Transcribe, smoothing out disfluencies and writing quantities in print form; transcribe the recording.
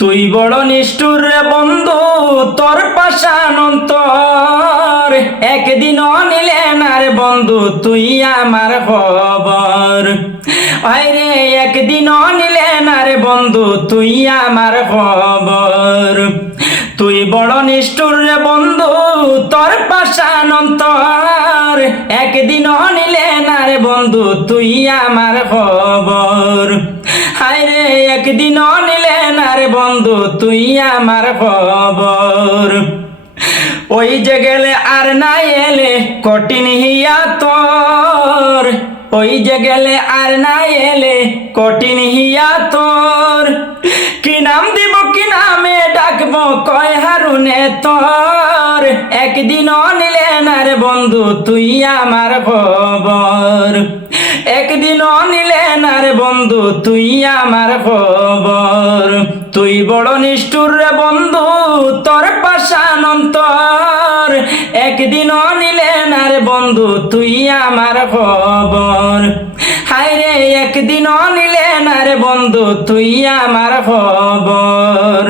তুই বড় নিষ্ঠুর রে বন্ধু, তোর পাষাণ অন্তর একদিনও নিলে না রে বন্ধু তুই আমার খবর। আরে একদিনও নিলে না রে বন্ধু তুই আমার খবর। তুই বড় নিষ্ঠুর রে বন্ধু, তোর পাষাণ অন্তর একদিনও নিলে না রে বন্ধু তুই আমার খবর। হায়রে একদিনও নিলে না রে বন্ধু তুই আমার খবর। ওই যে গেলে আর না এলে কঠিন হিয়া তোর, ওই যে গেলে আর না এলে কঠিন হিয়া তোর। কি নাম দিব কি নামে ডাকবো কয় হারুনে তোর, একদিনও নিলে না রে বন্ধু তুই আমার খবর। একদিনও নিলে না রে বন্ধু তুই আমার খবর। তুই বড় নিষ্ঠুর রে বন্ধু, তোর পাষাণ অন্তর একদিনও নিলে না রে বন্ধু তুই আমার খবর। হায়রে একদিনও নিলে না রে বন্ধু তুই আমার খবর।